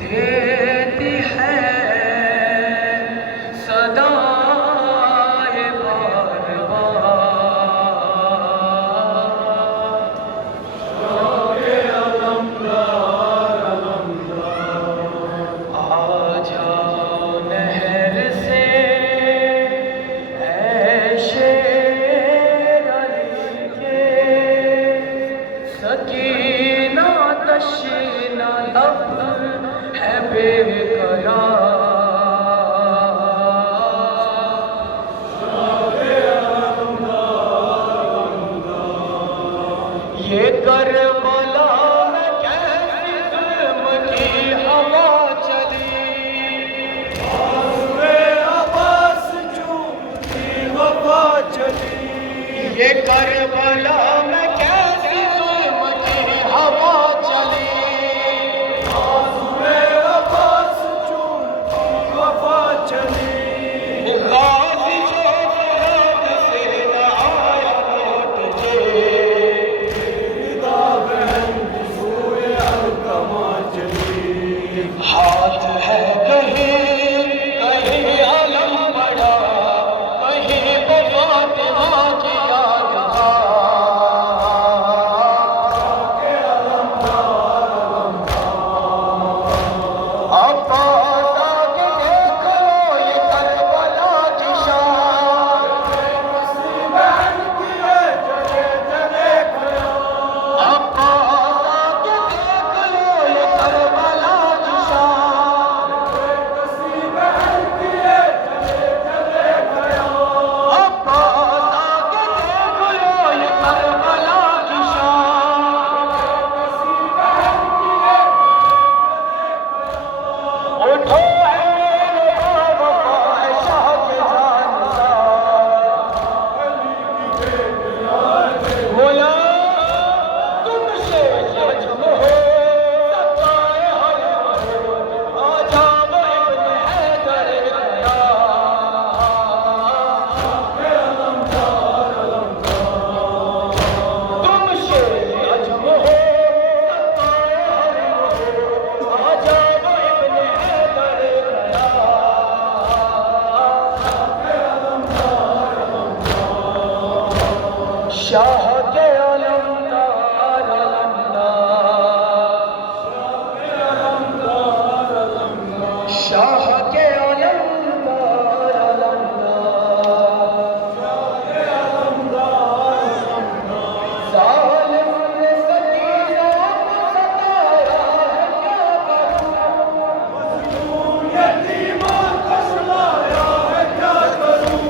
دیتی ہے صدائے بار بار۔ آ جاؤ نہر سے اے شیر علی کے، سکینہ تشنہ لب ہے بے قرار۔ یہ کربلا میں کیسی ظلم کی ہوا چلی، عباس چومتی وفا چلی، یہ کربلا میں کیسی ظلم کی ہوا چلی۔ عباس چومتی وفا چلی، غازی شہید سے نہ آیا لوٹ کے، ندا بہن سوئے الکما چلی، ہاتھ ہے کہیں کہیں علم بڑا، کہیں فاطمہ کی یاد عباس آگے دیکھ لو یہ کربلا کی شان، بہن کیے جلے جلے کھڑا، عباس آگے دیکھ لو یہ کربلا کی شان، بہن کیے جلے جلے کھڑا، عباس آگے دیکھ لو یہ کربلا کی شان۔ اٹھو اے میرے باوفا اے شاہ کے جانسار، مولا تم سے عجم ہو سکائے حرم ہو، آ جاؤ ابن حیدر تم سے عجم ہو سکائے حرم ہو، آ جاؤ ابن حیدر شاہ کے علمدار علمدار، شاہ کے علمدار علمدار، ظالم نے سکینہ کو ستایا ہے کیا کروں، یتیمان کو سلایا ہے کیا کروں،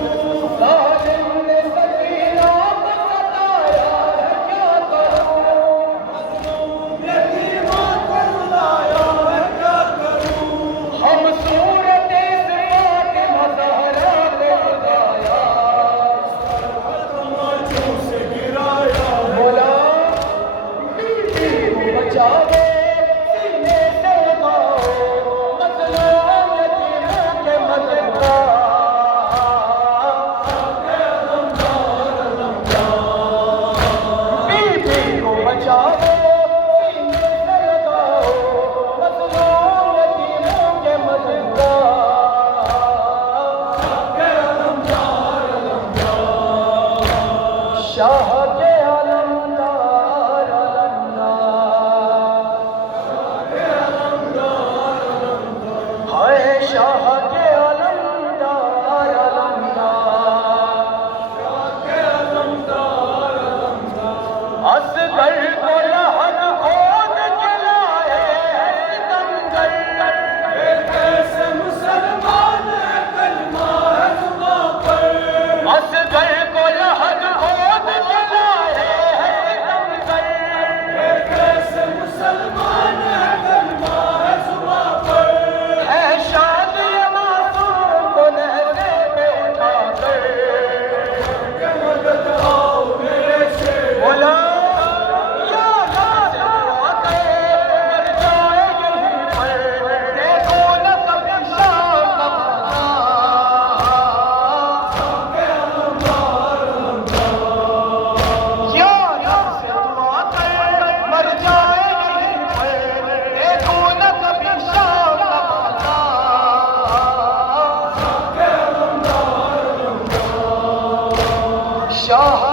ظالم نے سکینہ کو ستایا شاہ